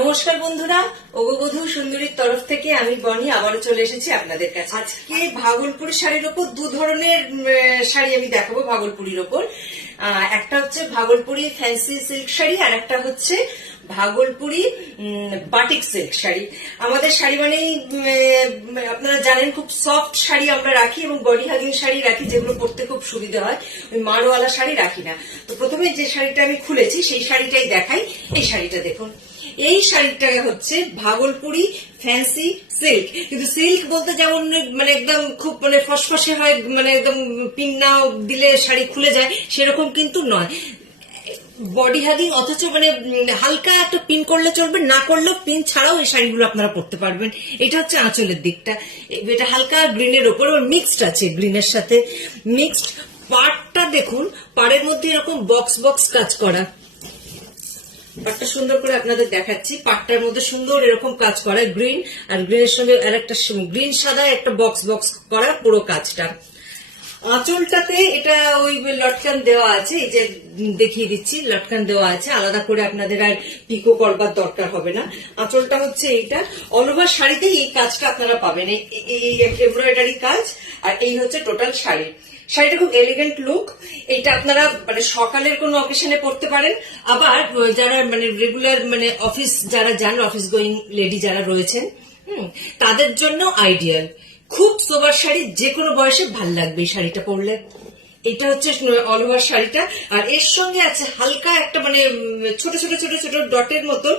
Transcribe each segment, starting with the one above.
নমস্কার বন্ধুরা, অগবধূ সুন্দরীর তরফ থেকে আমি বনি আবারও চলে এসেছি আপনাদের কাছে। আজকে ভাগলপুরি শাড়ির ওপর দু ধরনের শাড়ি আমি দেখাবো। ভাগলপুরির ওপর একটা হচ্ছে ভাগলপুরি ফ্যান্সি সিল্ক শাড়ি, আর একটা হচ্ছে ভাগলপুরি বাটিক সিল্ক শাড়ি। আমাদের শাড়ি মানেই আপনারা জানেন খুব সফট শাড়ি আমরা রাখি এবং বডি হাগিং শাড়ি রাখি, যেগুলো পরতে খুব সুবিধা হয়। ওই মারওয়ালা শাড়ি রাখি না। তো প্রথমে যে শাড়িটা আমি খুলেছি সেই শাড়িটাই দেখাই। এই শাড়িটা দেখুন, এই শাড়িটা হচ্ছে ভাগলপুরি ফ্যান্সি সিল্ক। কিন্তু সিল্ক বলতে যেমন মানে একদম খুব মানে ফসফসে হয়, মানে একদম পিন না দিলে শাড়ি খুলে যায়, সেরকম কিন্তু নয়। বডি হাগিং অথচ মানে হালকা একটা পিন করলে চলবে, না করলেও পিন ছাড়াও এই শাড়িগুলো আপনারা পরতে পারবেন। এটা হচ্ছে আঁচলের দিকটা, এটা হালকা গ্রিনের ওপর মিক্সড আছে, গ্রিনের সাথে মিক্সড। পাড়টা দেখুন, পাড়ের মধ্যে এরকম বক্স বক্স কাজ করা। পাটটা সুন্দর করে আপনাদের দেখাচ্ছি। পাটটার মধ্যে সুন্দর এরকম কাজ করা, গ্রিন আর গ্রিনের সঙ্গে আর একটা গ্রিন সাদা একটা বক্স বক্স করা পুরো কাজটা। আঁচলটাতে এটা ওই লটকান দেওয়া আছে, এই যে দেখিয়ে দিচ্ছি, লটকান দেওয়া আছে, আলাদা করে আপনাদের আর পিকো করবার দরকার হবে না। আঁচলটা হচ্ছে এইটা। অল ওভার শাড়িতেই এই কাজটা আপনারা পাবেন, এই এমব্রয়ডারি কাজ। আর এই হচ্ছে টোটাল শাড়ি। শাড়িটা খুব এলিগেন্ট লুক। এটা আপনারা মানে সকালের কোনো অকেশনে পরতে পারেন, আবার যারা মানে রেগুলার মানে অফিস যারা যান, অফিস গোয়িং লেডি যারা রয়েছেন তাদের জন্য আইডিয়াল। খুব সোবার শাড়ি, যে কোনো বয়সে ভাল লাগবে এই শাড়িটা পরলে। এটা হচ্ছে অল ওভার শাড়িটা। আর এর সঙ্গে আছে হালকা একটা মানে ছোট ছোট ছোট ছোট ডটের মতো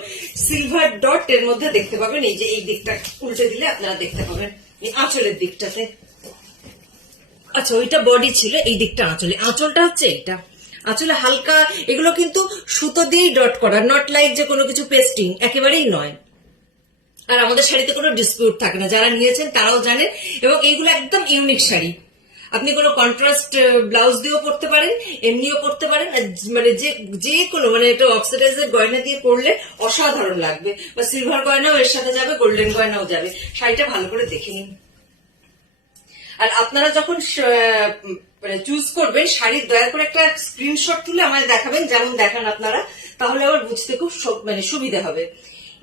সিলভার ডট এর মধ্যে দেখতে পাবেন। এই যে এই দিকটা উল্টে দিলে আপনারা দেখতে পাবেন এই আঁচলের দিকটাতে। আচ্ছা, ওইটা বডি ছিল, এই দিকটা আঁচলে। আঁচলটা হচ্ছে এইটা। আঁচলে হালকা, এগুলো কিন্তু সুতো দিয়েই ডট করা, নট লাইক যে কোনো কিছু পেস্টিং, একেবারেই নয়। আর আমাদের শাড়িতে কোনো ডিসপিউট থাকে না, যারা নিয়েছেন তারাও জানেন। এবং এইগুলো একদম ইউনিক শাড়ি। আপনি কোনো কন্ট্রাস্ট ব্লাউজ দিয়েও পরতে পারেন, এমনিও পরতে পারেন। মানে যে কোনো মানে এটা অক্সিডাইজের গয়না দিয়ে পরলে অসাধারণ লাগবে। বা সিলভার গয়নাও এর সাথে যাবে, গোল্ডেন গয়নাও যাবে। শাড়িটা ভালো করে দেখে নিন। আর আপনারা যখন মানে চুজ করবেন শাড়ির, দয়া করে একটা স্ক্রিনশট তুলে আমাদের দেখাবেন, যেমন দেখান আপনারা, তাহলে আবার বুঝতে খুব মানে সুবিধা হবে।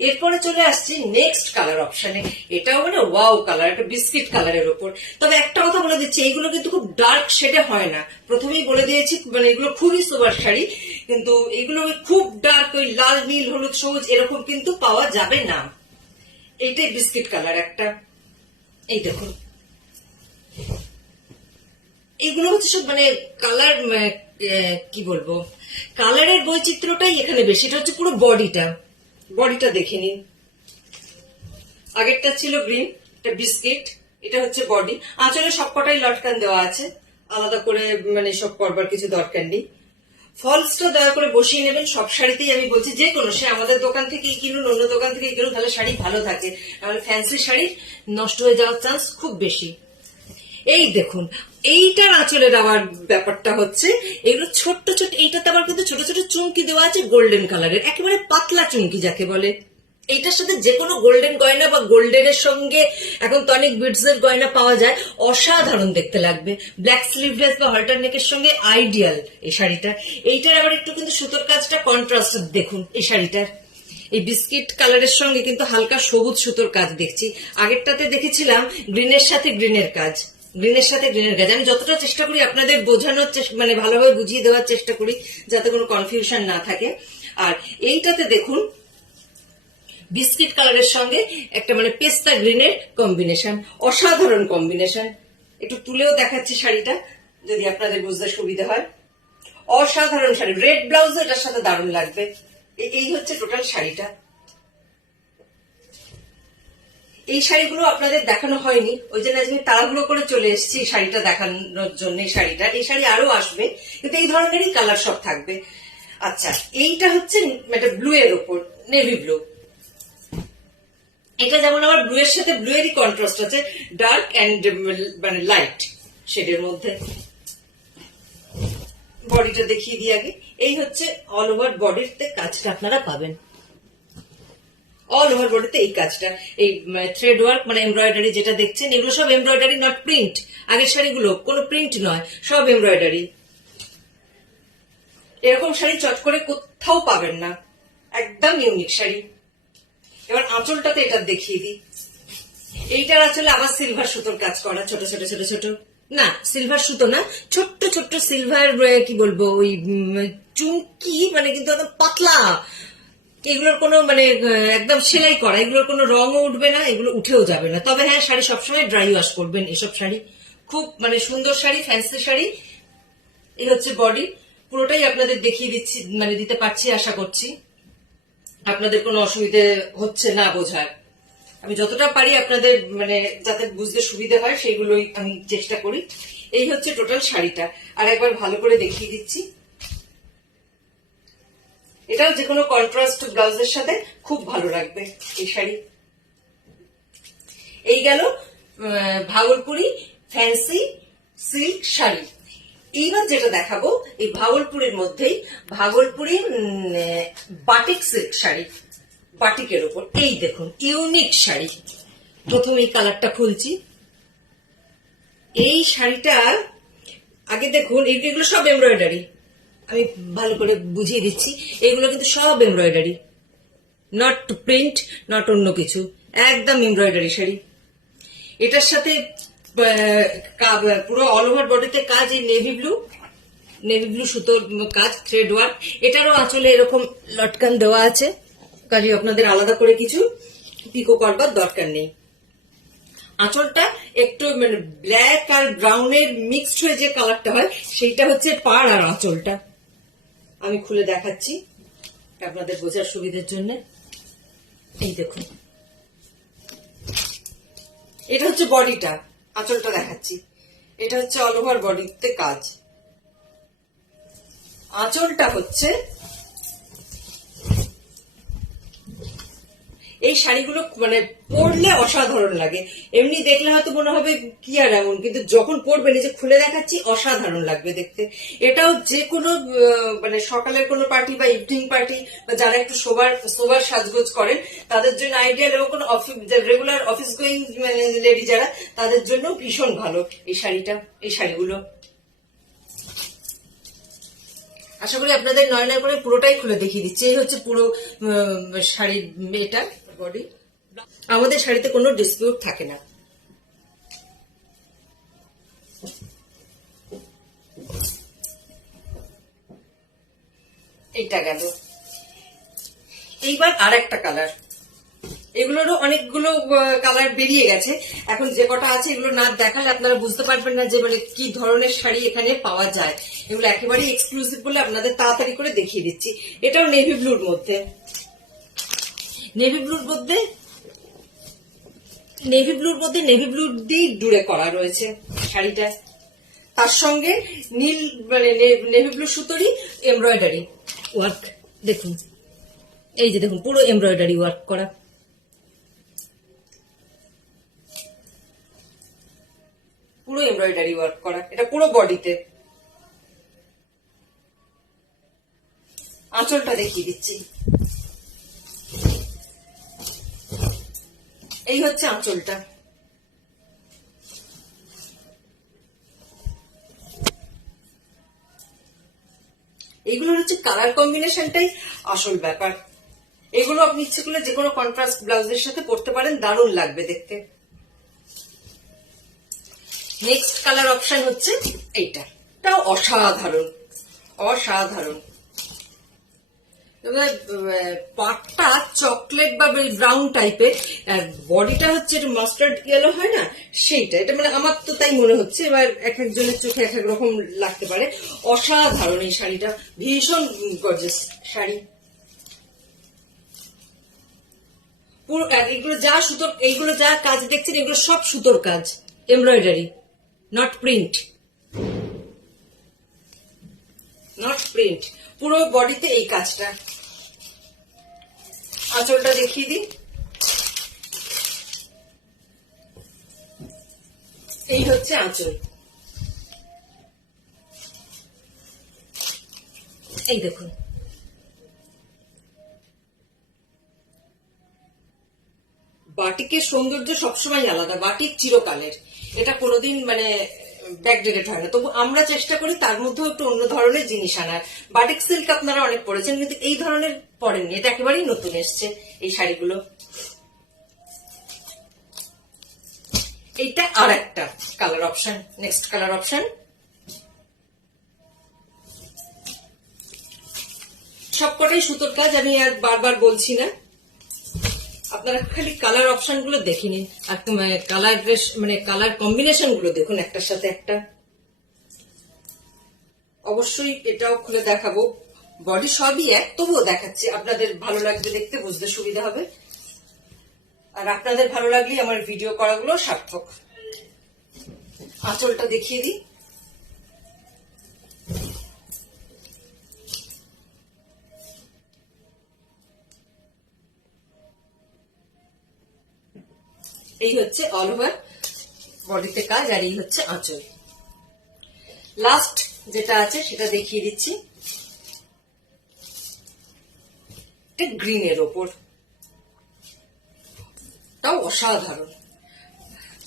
এরপরে চলে আসছি নেক্সট কালার অপশনে। এটাও মানে ওয়াও কালার, একটা বিস্কিট কালারের ওপর। তবে একটা কথা বলে দিচ্ছি, এইগুলো কিন্তু খুব ডার্ক শেডে হয় না, প্রথমেই বলে দিয়েছি। মানে এগুলো খুবই সোবার শাড়ি, কিন্তু এগুলো খুব ডার্ক ওই লাল নীল হলুদ সবুজ এরকম কিন্তু পাওয়া যাবে না। এইটাই বিস্কিট কালার একটা। এই দেখুন, এগুলো হচ্ছে সব মানে কালার, কি বলবো, কালারের বৈচিত্র্যটাই এখানে বেশি। এটা হচ্ছে পুরো বডিটা। বডিটা দেখে নিন। আগেরটা ছিল গ্রিন, এটা বিস্কিট, এটা হচ্ছে বডি। আঁচলে সবকটাই লটকান দেওয়া আছে, আলাদা করে মানে সব করবার কিছু দরকার নেই। ফলসটা দয়া করে বসিয়ে নেবেন সব শাড়িতেই। আমি বলছি যে কোনো, সে আমাদের দোকান থেকেই কিনুন, অন্য দোকান থেকে কিনুন, তাহলে শাড়ি ভালো থাকে। নাহলে ফ্যান্সি শাড়ি নষ্ট হয়ে যাওয়ার চান্স খুব বেশি। এই দেখুন, এইটার আঁচলের আবার ব্যাপারটা হচ্ছে এগুলো ছোট্ট ছোট, এইটাতে আবার কিন্তু ছোট ছোট চুমকি দেওয়া আছে গোল্ডেন কালারের, একেবারে পাতলা চুমকি যাকে বলে। এইটার সাথে যে কোনো গোল্ডেন গয়না বা গোল্ডেনের সঙ্গে এখন তো অনেক বিডস এর গয়না পাওয়া যায়, অসাধারণ দেখতে লাগবে। ব্ল্যাক স্লিভলেস বা হল্টার নেকের সঙ্গে আইডিয়াল এই শাড়িটা। এইটার আবার একটু কিন্তু সুতোর কাজটা কন্ট্রাস্ট দেখুন এই শাড়িটার। এই বিস্কিট কালারের সঙ্গে কিন্তু হালকা সবুজ সুতোর কাজ দেখছি। আগেরটাতে দেখেছিলাম গ্রিনের সাথে গ্রিনের কাজ, গ্রিনের সাথে গ্রিনের কাজ। আমি যতটা চেষ্টা করি আপনাদের বোঝানোর মানে ভালোভাবে বুঝিয়ে দেওয়ার চেষ্টা করি, যাতে কোনো কনফিউশন না থাকে। আর এইটাতে দেখুন বিস্কিট কালারের সঙ্গে একটা মানে পেস্তা গ্রিনের কম্বিনেশন, অসাধারণ কম্বিনেশন। একটু তুলেও দেখাচ্ছি শাড়িটা, যদি আপনাদের বুঝতে সুবিধা হয়। অসাধারণ শাড়ি, রেড ব্লাউজ এটার সাথে দারুণ লাগবে। এই হচ্ছে টোটাল শাড়িটা। এই শাড়িগুলো আপনাদের দেখানো হয়নি, ওই জন্য আজকে তাড়াহুড়ো করে চলে এসেছি শাড়িটা দেখানোর জন্য। এই শাড়ি আরো আসবে, কিন্তু এই ধরনেরই কালার সব থাকবে। আচ্ছা, এইটা হচ্ছে একটা ব্লু এর ওপর, নেভি ব্লু। এটা যেমন আমার ব্লু এর সাথে ব্লু এরই কন্ট্রাস্ট আছে, ডার্ক অ্যান্ড মানে লাইট শেডের মধ্যে। বডিটা দেখিয়ে দিই আগে। এই হচ্ছে অল ওভার বডিতে কাজটা আপনারা পাবেন। অল ওভার বডিতে এই কাজটা, এই থ্রেড ওয়ার্ক মানে এমব্রয়ডারি যেটা দেখছেন, এগুলো সব এমব্রয়ডারি, নট প্রিন্ট। আগের শাড়িগুলো কোনো প্রিন্ট নয়, সব এমব্রয়ডারি। এরকম শাড়ি চট করে কোথাও পাবেন না, একদম ইউনিক শাড়ি। এবার আঁচলটাতে এটা দেখিয়ে দিই। এইটার আসলে আবার সিলভার সুতোর কাজ করা, ছোট ছোট ছোট ছোট, না সিলভার সুতো না, ছোট্ট ছোট্ট সিলভার, কি বলবো ওই চুমকি, মানে কিন্তু একদম পাতলা। এগুলোর কোনো মানে একদম সেলাই করা, এগুলোর কোনো রঙও উঠবে না, এগুলো উঠেও যাবে না। তবে হ্যাঁ, শাড়ি সবসময় ড্রাই ওয়াশ করবেন। এসব শাড়ি খুব মানে সুন্দর শাড়ি, ফ্যান্সি শাড়ি। এই হচ্ছে বডি, পুরোটাই আপনাদের দেখিয়ে দিচ্ছি, মানে দিতে পারছি, আশা করছি আপনাদের কোনো অসুবিধে হচ্ছে না বোঝার। আমি যতটা পারি আপনাদের মানে যাতে বুঝতে সুবিধা হয় সেগুলোই আমি চেষ্টা করি। এই হচ্ছে টোটাল শাড়িটা, আর একবার ভালো করে দেখিয়ে দিচ্ছি। এটাও যে কোনো কন্ট্রাস্ট ব্লাউজের সাথে খুব ভালো লাগবে এই শাড়ি। এই গেল ভাগলপুরি ফ্যান্সি সিল্ক শাড়ি। এইবার যেটা দেখাবো এই ভাগলপুরের মধ্যেই ভাগলপুরি বাটিক সিল্ক শাড়ি, বাটিকের উপর। এই দেখুন ইউনিক শাড়ি। প্রথম এই কালারটা খুলছি। এই শাড়িটা আগে দেখুন, এগুলো সব এমব্রয়ডারি, আমি ভালো করে বুঝিয়ে দিচ্ছি। এগুলো কিন্তু সব এমব্রয়ডারি, নট প্রিন্ট, নট অন্য কিছু, একদম এমব্রয়ডারি শাড়ি। এটার সাথে পুরো অল ওভার বডিতে কাজ, এই নেভি ব্লু সুতোর কাজ, থ্রেড ওয়ার্ক। এটারও আঁচলে এরকম লটকান দেওয়া আছে, কাজে আপনাদের আলাদা করে কিছু পিকো করবার দরকার নেই। আঁচলটা একটু মানে ব্ল্যাক আর ব্রাউনের মিক্সড হয়ে যে কালারটা হয় সেইটা হচ্ছে পাড় আর আঁচলটা। আমি খুলে দেখাচ্ছি আপনাদের বোঝার সুবিধার জন্য। এই দেখুন, এটা হচ্ছে বডিটা, আঁচলটা দেখাচ্ছি। এটা হচ্ছে অল ওভার বডিতে কাজ। আঁচলটা হচ্ছে, এই শাড়িগুলো মানে পরলে অসাধারণ লাগে। এমনি দেখলে হয়তো মনে হবে কি আর এমন, কিন্তু যখন পরবে, নিজে খুলে দেখাচ্ছি, অসাধারণ লাগবে দেখতে। এটাও যে কোনো মানে সকালের কোনো পার্টি বা ইভিনিং পার্টি, বা যারা একটু সোবার সাজগোজ করেন তাদের জন্য আইডিয়াল, এবং কোনো রেগুলার অফিস গোয়িং লেডি যারা, তাদের জন্য ভীষণ ভালো এই শাড়িটা, এই শাড়িগুলো। আশা করি আপনাদের নয় নয় করে পুরোটাই খুলে দেখিয়ে দিচ্ছি। এই হচ্ছে পুরো শাড়ির এটা বডি। আমাদের শাড়িতে কোনো ডিসপিউট থাকে না। এইটা গেল। এইবার আর একটা কালার। এগুলোরও অনেকগুলো কালার বেরিয়ে গেছে, এখন যে কটা আছে এগুলো না দেখালে আপনারা বুঝতে পারবেন না যে মানে কি ধরনের শাড়ি এখানে পাওয়া যায়। এগুলো একেবারেই এক্সক্লুসিভ বলে আপনাদের তাড়াতাড়ি করে দেখিয়ে দিচ্ছি। এটাও নেভি ব্লুর মধ্যে, নেভি ব্লুর মধ্যে দিয়ে ডুরে করা রয়েছে শাড়িটা। তার সঙ্গে নীল মানে নেভি ব্লু সুতোরই এমব্রয়ডারি ওয়ার্ক। দেখুন, এই যে দেখুন, পুরো এমব্রয়ডারি ওয়ার্ক করা, পুরো এমব্রয়ডারি ওয়ার্ক করা। এটা পুরো বডিতে। আঁচলটা দেখিয়ে দিচ্ছি। এই হচ্ছে আঁচলটা। এইগুলোর হচ্ছে কালার কম্বিনেশনটাই আসল ব্যাপার। এগুলো আপনি ইচ্ছে করলে যে কোনো কন্ট্রাস্ট ব্লাউজের সাথে পরতে পারেন, দারুণ লাগবে দেখতে। নেক্সট কালার অপশন হচ্ছে এইটা। এটাও অসাধারণ, অসাধারণ। পাটটা চকলেট বা ব্রাউন টাইপের, বডিটা হচ্ছে মাস্টার্ড ইয়েলো হয় না, সেইটা। এটা মানে আমার তো তাই মনে হচ্ছে, এবার এক একজনের চোখে এক এক রকম লাগতে পারে। অসাধারণ এই শাড়িটা, ভীষণ গর্জিয়াস শাড়ি। পুরো এগুলো যা সুতোর, এইগুলো যা কাজ দেখছেন এগুলো সব সুতোর কাজ, embroidery, not print, not print. পুরো বডিতে এই কাজটা। আঁচলটা দেখিয়ে দিই। এই হচ্ছে আঁচল। এই দেখুন, বাটিকের সৌন্দর্য সবসময় আলাদা, বাটিক চিরকালের। এটা কোনোদিন মানে ব্যাকডেটেড হয় না, তবু আমরা চেষ্টা করি তার মধ্যেও একটু অন্য ধরনের জিনিস আনার। বাটিক সিল্ক আপনারা অনেক পরেছেন, কিন্তু এই ধরনের পরেননি, এটা একেবারেই নতুন এসছে এই শাড়িগুলো। এইটা আর একটা colour option, next colour option. সবকটাই সুতোর কাজ, আমি আর বারবার বলছি না, আপনারা খালি কালার অপশন গুলো দেখে নিন, আর কালার ড্রেস মানে কালার কম্বিনেশন গুলো দেখুন একটার সাথে একটা। অবশ্যই এটাও খুলে দেখাবো, বডি সবই এক, তবুও দেখাচ্ছি, আপনাদের ভালো লাগবে দেখতে, বুঝতে সুবিধা হবে, আর আপনাদের ভালো লাগলে আমার ভিডিও করাগুলো সার্থক। আঁচলটা দেখিয়ে দিই। এই হচ্ছে অল ওভার বডিতে কাজ, আর এই হচ্ছে আঁচল। লাস্ট যেটা আছে সেটা দেখিয়ে দিচ্ছি, এটা গ্রিনের ওপর, তাও অসাধারণ।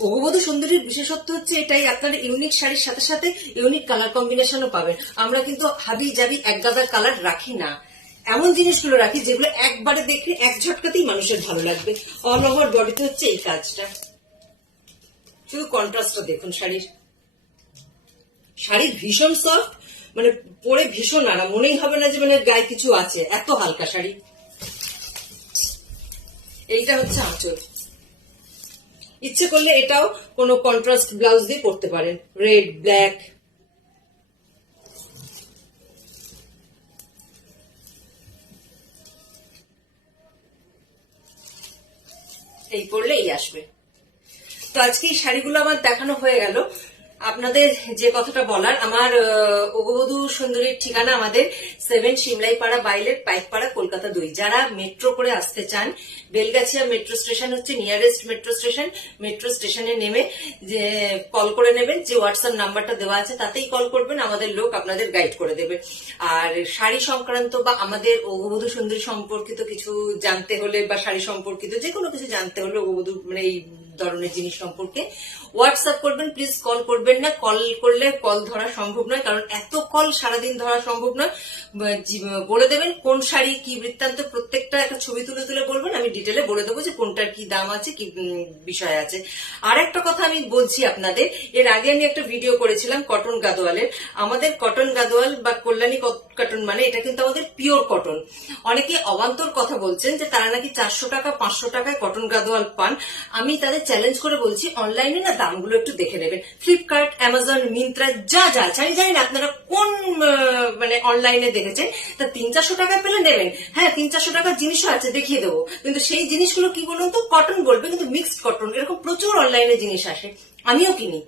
অগবধূ সুন্দরীর বিশেষত্ব হচ্ছে এটাই, আপনারা ইউনিক শাড়ির সাথে সাথে ইউনিক কালার কম্বিনেশনও পাবেন। আমরা কিন্তু হাবি জাবি এক গাদা কালার রাখি না, এমন জিনিসগুলো রাখি যেগুলো একবারে দেখলে এক ঝটকাতেই মানুষের ভালো লাগবে। অল ওভার বডিতে হচ্ছে এই কাজটা, শুধু কন্ট্রাস্টটা দেখুন শাড়ির। শাড়ি ভীষণ সফট, মানে পরে ভীষণ আরাম, মনেই হবে না যে মানে গায়ে কিছু আছে, এত হালকা শাড়ি। এইটা হচ্ছে আঁচল, ইচ্ছে করলে এটাও কোনো কন্ট্রাস্ট ব্লাউজ দিয়ে পরতে পারেন, রেড ব্ল্যাক। এই পরলে এই আসবে। তো আজকে এই শাড়িগুলো আমার দেখানো হয়ে গেল। আপনাদের যে কথাটা বলার, আমার অগবধূ সুন্দরীর ঠিকানা আমাদের 7 সিমলাইপাড়া বাইলেট, পাইকপাড়া, কলকাতা 2। যারা মেট্রো করে আসতে চান, বেলগাছিয়া মেট্রো স্টেশন হচ্ছে নিয়ারেস্ট মেট্রো স্টেশন। মেট্রো স্টেশনে নেমে যে কল করে নেবেন, যে হোয়াটসঅ্যাপ নাম্বারটা দেওয়া আছে তাতেই কল করবেন, আমাদের লোক আপনাদের গাইড করে দেবে। আর শাড়ি সংক্রান্ত বা আমাদের অগবধূ সুন্দরী সম্পর্কিত কিছু জানতে হলে, বা শাড়ি সম্পর্কিত যে কোনো কিছু জানতে হলে, অগবধূ মানে এই ধরনের জিনিস সম্পর্কে হোয়াটসঅ্যাপ করবেন, প্লিজ কল করবেন না। কল করলে কল ধরা সম্ভব নয়, কারণ এত কল সারাদিন ধরা সম্ভব নয়। বলে দেবেন কোন শাড়ি কি বৃত্তান্ত, প্রত্যেকটা একটা ছবি তুলে তুলে বলবেন, আমি ডিটেলে বলে দেবো যে কোনটার কি দাম আছে, কি বিষয় আছে। আর একটা কথা আমি বলছি আপনাদের, এর আগে আমি একটা ভিডিও করেছিলাম কটন গাদোয়ালের। আমাদের কটন গাদোয়াল বা কল্যাণী কটন মানে এটা কিন্তু আমাদের পিওর কটন। অনেকে অবান্তর কথা বলছেন যে তারা নাকি 400 টাকা 500 টাকায় কটন গাদোয়াল পান। আমি তাদের চ্যালেঞ্জ করে বলছি, অনলাইনে না দামগুলো একটু দেখে নেবেন। ফ্লিপকার্ট, অ্যামাজন, মিন্ত্রা যা যা আছে, আমি জানি না আপনারা কোন মানে অনলাইনে দেখেছেন, তা 300-400 টাকা পেলে নেবেন। হ্যাঁ, 300-400 টাকার জিনিসও আছে, দেখিয়ে দেবো, কিন্তু সেই জিনিসগুলো কি বলুন তো, কটন বলবে কিন্তু মিক্সড কটন, এরকম প্রচুর অনলাইনে জিনিস আসে, আমিও কিনি।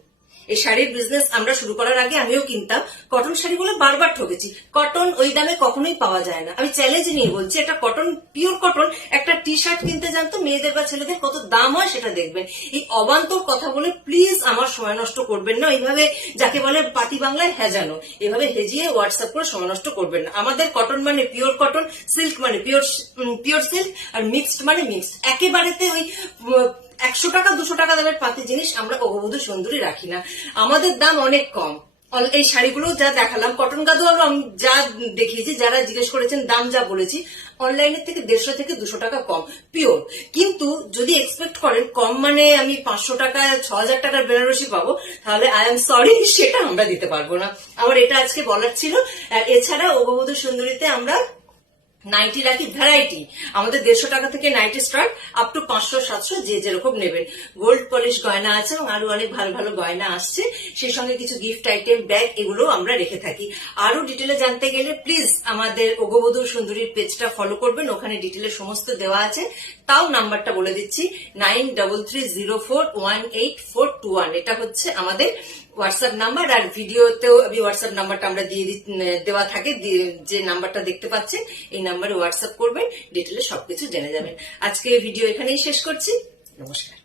এই শাড়ির বিজনেস আমরা শুরু করার আগে আমিও কিনতাম কটন শাড়িগুলো, বারবার ঠকেছি। কটন ওই দামে কখনোই পাওয়া যায় না, আমি চ্যালেঞ্জ নিয়ে বলছি। এটা কটন, পিওর কটন। একটা টি শার্ট কিনতে জানতো মেয়েদের বা ছেলেদের কত দাম হয় সেটা দেখবেন। এই অবান্তর কথা বলে প্লিজ আমার সময় নষ্ট করবেন না, এইভাবে যাকে বলে পাতি বাংলায় হেজানো, এভাবে হেজিয়ে হোয়াটসঅ্যাপ করে সময় নষ্ট করবেন না। আমাদের কটন মানে পিওর কটন, সিল্ক মানে পিওর সিল্ক, আর মিক্সড মানে মিক্সড। একেবারেতে ওই 100 টাকা 200 টাকা দামের পাতি জিনিস আমরা অগবধূ সুন্দরী রাখি না, আমাদের দাম অনেক কম। এই শাড়িগুলো যা দেখালাম, কটন গাদোয়ালও আমি যা দেখিয়েছি, যারা জিজ্ঞেস করেছেন দাম যা বলেছি, অনলাইনের থেকে 150 থেকে 200 টাকা কম পিওর। কিন্তু যদি এক্সপেক্ট করেন কম মানে আমি 500 টাকা 6000 টাকার বেনারসি পাবো, তাহলে আই এম সরি, সেটা আমরা দিতে পারবো না। আমার এটা আজকে বলার ছিল। আর এছাড়া অগবধূ সুন্দরীতে আমরা নাইটি রাখি ভ্যারাইটি, আমাদের 150 টাকা থেকে নাইটি স্টার্ট, আপ টু 500-700, যে যেরকম নেবেন। গোল্ড পলিশ গয়না আছে এবং আরো অনেক ভালো ভালো গয়না আসছে, সেই সঙ্গে কিছু গিফট আইটেম, ব্যাগ, এগুলো আমরা রেখে থাকি। আরো ডিটেলে জানতে গেলে প্লিজ আমাদের অগবধূ সুন্দরীর পেজটা ফলো করবেন, ওখানে ডিটেলে সমস্ত দেওয়া আছে। তাও নাম্বারটা বলে দিচ্ছি, 9330418421, এটা হচ্ছে আমাদের হোয়াটসঅ্যাপ নাম্বার। আর ভিডিওতেও আমি হোয়াটসঅ্যাপ নাম্বারটা আমরা দেওয়া থাকে, যে নাম্বারটা দেখতে পাচ্ছেন এই নাম্বারে হোয়াটসঅ্যাপ করবেন, ডিটেলে সবকিছু জেনে যাবেন। আজকে ভিডিও এখানেই শেষ করছি, নমস্কার।